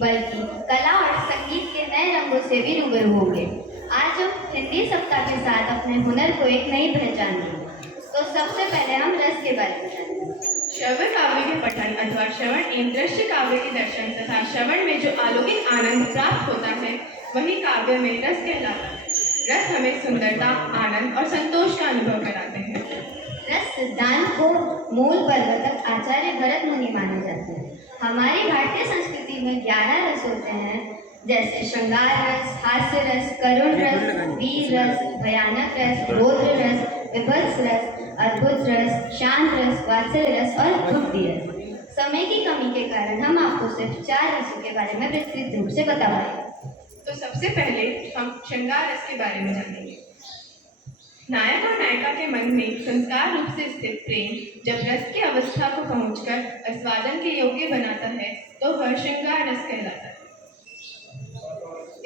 बल्कि कला और संगीत के नए रंगों से भी रूबरू होंगे। आज हम हिंदी सप्ताह के साथ अपने हुनर को एक नई पहचान देंगे। तो सबसे पहले हम रस के बारे में जानेंगे। श्रवण काव्य के पठन अथवा श्रवण एवं दृश्य काव्य के दर्शन तथा श्रवण में जो अलौकिक आनंद प्राप्त होता है वही काव्य में रस कहलाता है। रस हमें सुंदरता, आनंद और संतोष का अनुभव कराते हैं। रस सिद्धांत को मूल प्रवर्तक आचार्य भरत मुनि माने जाते हैं। हमारी भारतीय संस्कृति में 11 रस होते हैं, जैसे श्रृंगार रस, हास्य रस, करुण रस, वीर रस, भयानक रस, रौद्र रस, विभत्स रस, अद्भुत रस, शांत रस, वात्सल्य रस और भक्ति रस। समय की कमी के कारण हम आपको सिर्फ 4 रसों के बारे में विस्तृत रूप से बता पाएंगे। तो सबसे पहले हम श्रृंगार रस के बारे में जानेंगे। नायक और नायिका के मन में संस्कार रूप से स्थित प्रेम जब रस की अवस्था को पहुंचकर आस्वादन के योग्य बनाता है तो वह श्रृंगार रस कहलाता है।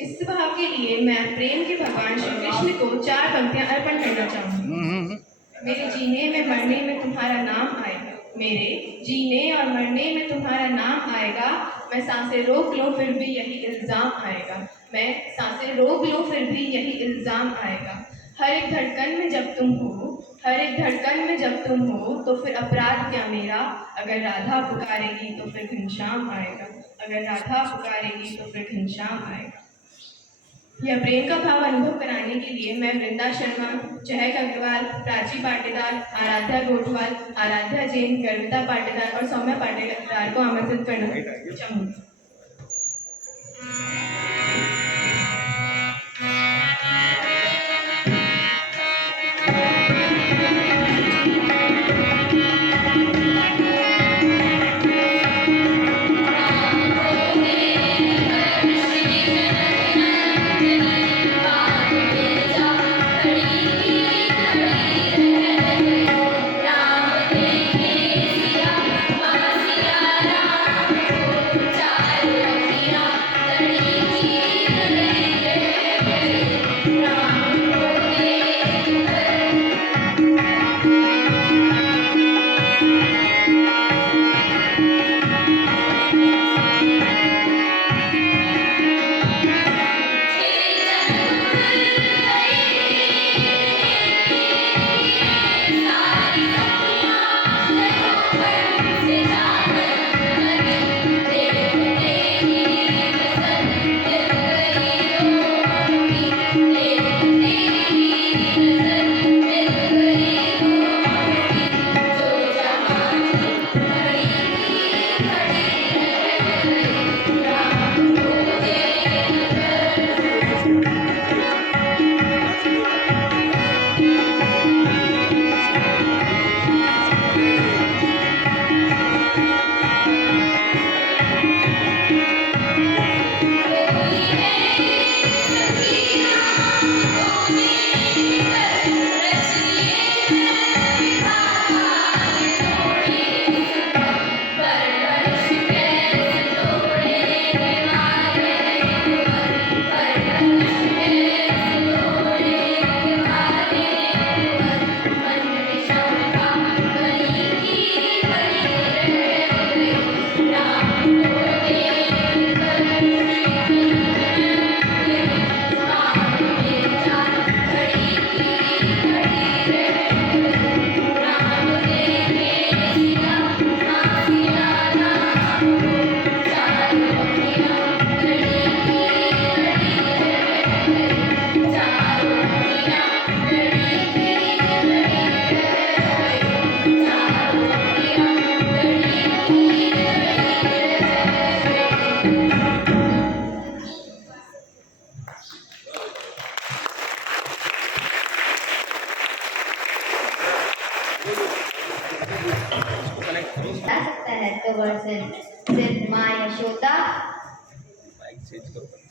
इस भाव के लिए मैं प्रेम के भगवान श्री कृष्ण को 4 पंक्तियां अर्पण करना चाहूंगी। मेरे जीने में मरने में तुम्हारा नाम आएगा, मेरे जीने और मरने में तुम्हारा नाम आएगा। मैं सांसें रोक लूं फिर भी यही इल्जाम आएगा, मैं सांसें रोक लूं फिर भी यही इल्जाम आएगा। हर एक धड़कन में जब तुम हो, हर एक धड़कन में जब तुम हो तो फिर अपराध क्या मेरा। अगर राधा पुकारेगी तो फिर घनश्याम आएगा, अगर राधा पुकारेगी तो फिर घनश्याम आएगा। यह प्रेम का भाव अनुभव कराने के लिए मैं वृंदा शर्मा, चहक अग्रवाल, प्राची पाटीदार, आराध्या गोठवाल, आराध्या जैन, गर्विता पाटीदार और सौम्या पाटीदार को आमंत्रित करना चाहूँगी।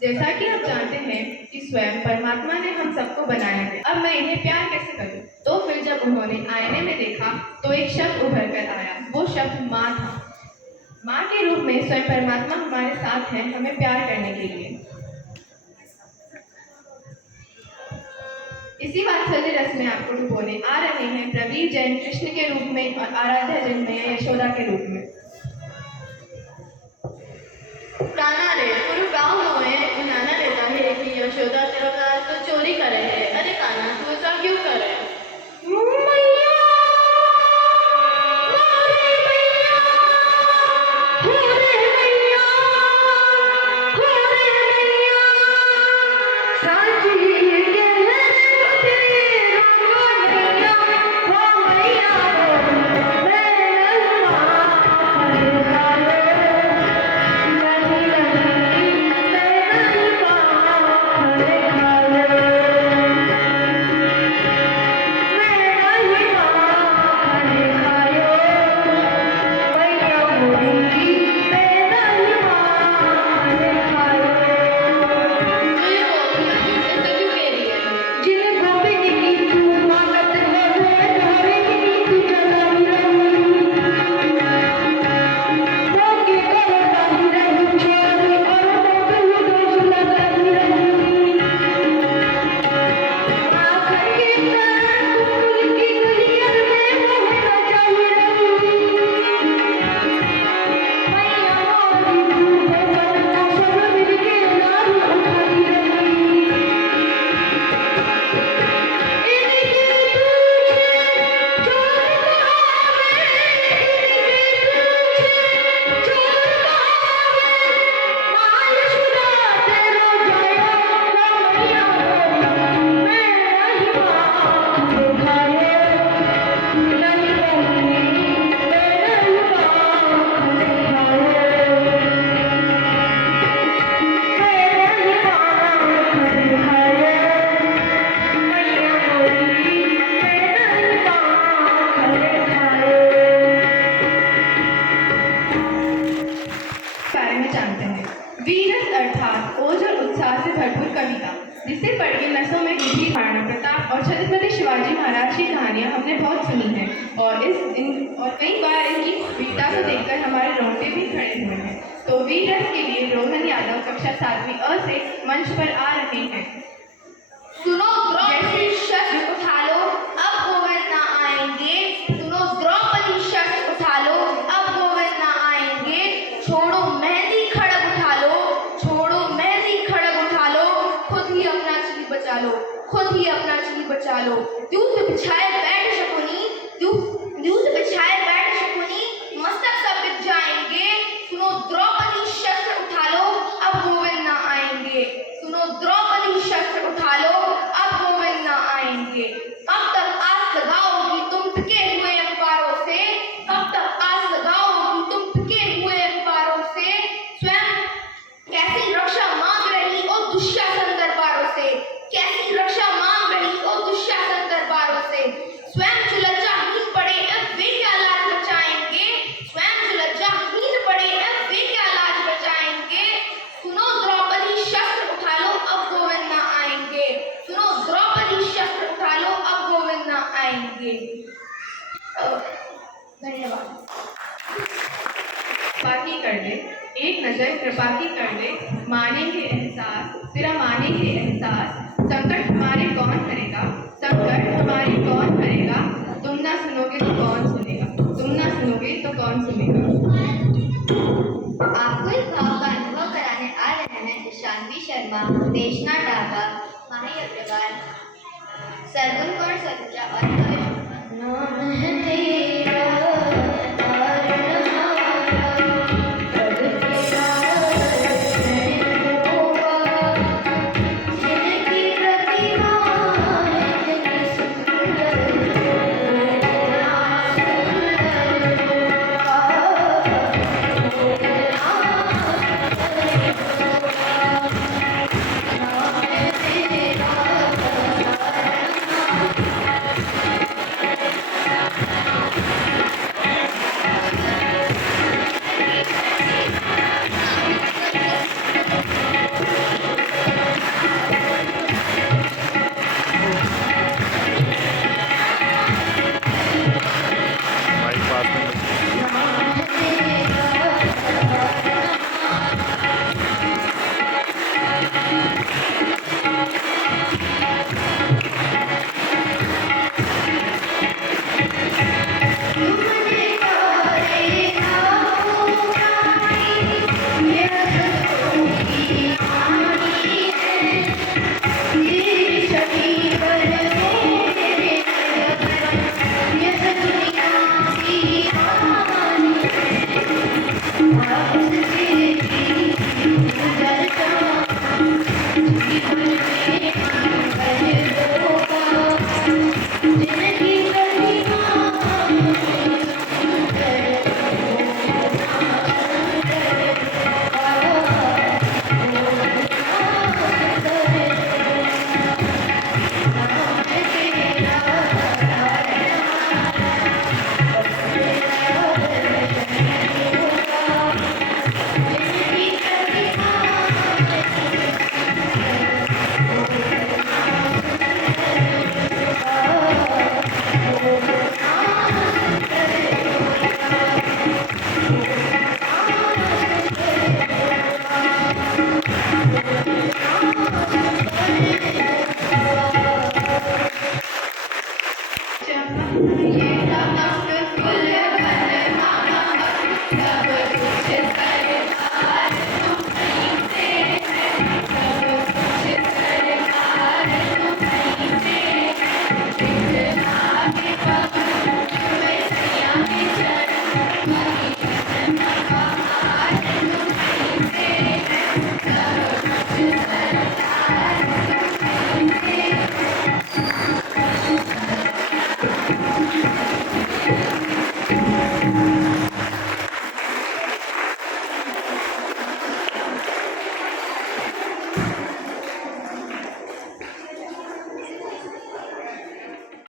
जैसा कि आप जानते हैं कि स्वयं परमात्मा ने हम सबको बनाया है, अब मैं इन्हें प्यार कैसे करूं? तो फिर जब उन्होंने आईने में देखा तो एक शब्द उभर कर आया, वो शब्द माँ था। माँ के रूप में स्वयं परमात्मा हमारे साथ हैं हमें प्यार करने के लिए। इसी वात्सल्य रस में आपको डुबोने आ रहे हैं प्रवीर जैन कृष्ण के रूप में और आराध्या जैन मैया यशोदा के रूप में। काना रे पूरे गांव में उनाना रहता है कि यशोदा तेरा लाल तो चोरी करे है। अरे काना तू ऐसा क्यों करे? बारे में जानते हैं। वीरस अर्थात ओज और उत्साह से भरपूर कविता, जिसे पढ़ के नसों में युधिष्ठिर, महाराणा प्रताप और छत्रपति शिवाजी महाराज की कहानियां हमने बहुत सुनी हैं और कई बार इनकी वीरता को देखकर हमारे रोंगटे भी खड़े हुए हैं। तो वीरस के लिए रोहन यादव कक्षा 7वीं अ से मंच पर आ रहे हैं। सुनो द्रौपदी शस्त्र उठा लो, अब गोविंद ना आएंगे। सुनो द्रौपदी शस्त्र उठा लो, अब गोविंद ना आएंगे। छोड़ो मेहंदी खड़ग उठा लो, छोड़ो मेहंदी खड़ग उठा लो। खुद ही अपना चीज बचा लो, खुद ही अपना चीज बचा लो। दूध बिछाए बैठ शकुनी, दूध बिछाए बैठ शकुनी, मस्तक सब बिक जाएंगे। सुनो द्रौपदी शस्त्र उठा लो, अब गोविंद ना आएंगे। सुनो द्रौपदी शस्त्र उठा लो, अब गोविंद ना आएंगे। कब तक आस लगाओगी तुम टिके हुए अखबारों से? कब तक आस लगाओगी तुम टिके हुए अखबारों से? स्वयं कैसी रक्षा मांग रही ओ दुशासन दरबारों से? कैसी रक्षा मांग रही ओ दुशासन दरबारों से? स्वयं जो लज्जाहीन पड़े अब वे क्या लाज बचाएंगे? स्वयं जो लज्जाहीन पड़े अब वे क्या लाज बचाएंगे? सुनो द्रौपदी शस्त्र उठा लो, अब गोविंद ना आएंगे। सुनो द्रौपदी शस्त्र उठा लो, अब गोविंद ना आएंगे। धन्यवाद। कृपा की कर दे एक नजर, कृपा की कर दे मानेंगे एहसास, तेरा मानेंगे एहसास। संकट हमारे कौन करेगा, संकट हमारे कौन करेगा? तुम ना सुनोगे तो कौन सुनेगा, तुम ना सुनोगे तो कौन सुनेगा? आपको इस भाव का अनुभव कराने आ रहे हैं शानवी शर्मा, देशना टाका, माही अग्रवाल, सरगुन कौर सलूजा और नाम है तेरा।